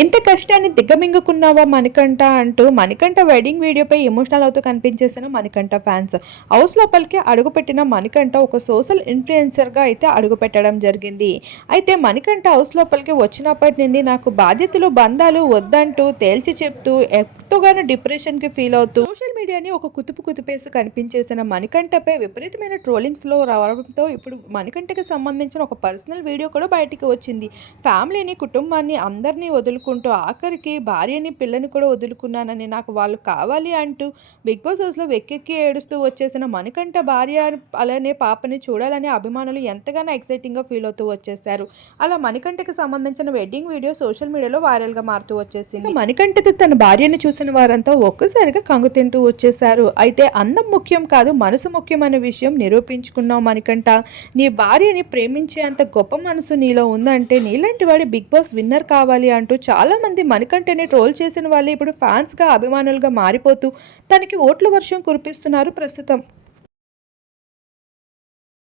ఇంత కష్టాన్ని దిగ్గమింగుకున్నావా మణికంఠ అంటూ మణికంఠ వెడ్డింగ్ వీడియోపై ఎమోషనల్ అవుతూ కనిపించేసిన మణికంఠ ఫ్యాన్స్ హౌస్ లోపలికి అడుగుపెట్టిన మణికంఠ ఒక సోషల్ ఇన్ఫ్లుయెన్సర్గా అయితే అడుగుపెట్టడం జరిగింది. అయితే మణికంఠ హౌస్ లోపలికి వచ్చినప్పటి నుండి నాకు బాధ్యతలు బంధాలు వద్దంటూ తేల్చి చెప్తూ ఎంతగానో డిప్రెషన్కి ఫీల్ అవుతూ సోషల్ మీడియాని ఒక కుతుపు కుతుపేసి కనిపించేసిన మణికంఠపై విపరీతమైన ట్రోలింగ్స్లో రావడంతో ఇప్పుడు మణికంఠకి సంబంధించిన ఒక పర్సనల్ వీడియో కూడా బయటికి వచ్చింది. ఫ్యామిలీని కుటుంబాన్ని అందరినీ వదులుకుంటూ ఆఖరికి భార్యని పిల్లని కూడా వదులుకున్నానని నాకు వాళ్ళు కావాలి అంటూ బిగ్ బాస్ హౌస్లో వెక్కెక్కి ఏడుస్తూ వచ్చేసిన మనకంట భార్య అలానే పాపని చూడాలని అభిమానులు ఎంతగానో ఎక్సైటింగ్గా ఫీల్ అవుతూ వచ్చేసారు అలా మణికంఠకి సంబంధించిన వెడ్డింగ్ వీడియో సోషల్ మీడియాలో వైరల్గా మారుతూ వచ్చేసింది. మణికంఠతో తన భార్యని చూసిన వారంతా ఒక్కసారిగా కంగు తింటూ వచ్చేసారు అయితే అందం ముఖ్యం కాదు మనసు ముఖ్యం అనే విషయం నిరూపించుకున్నావు మణికంఠ. నీ భార్యని ప్రేమించే అంత గొప్ప మనసు నీలో ఉందంటే నీలాంటి వాడి బిగ్ బాస్ విన్నర్ కావాలి అంటూ చాలా మంది మణికంఠని ట్రోల్ చేసిన వాళ్ళు ఇప్పుడు ఫ్యాన్స్గా అభిమానులుగా మారిపోతూ తనకి ఓట్ల వర్షం కురిపిస్తున్నారు ప్రస్తుతం.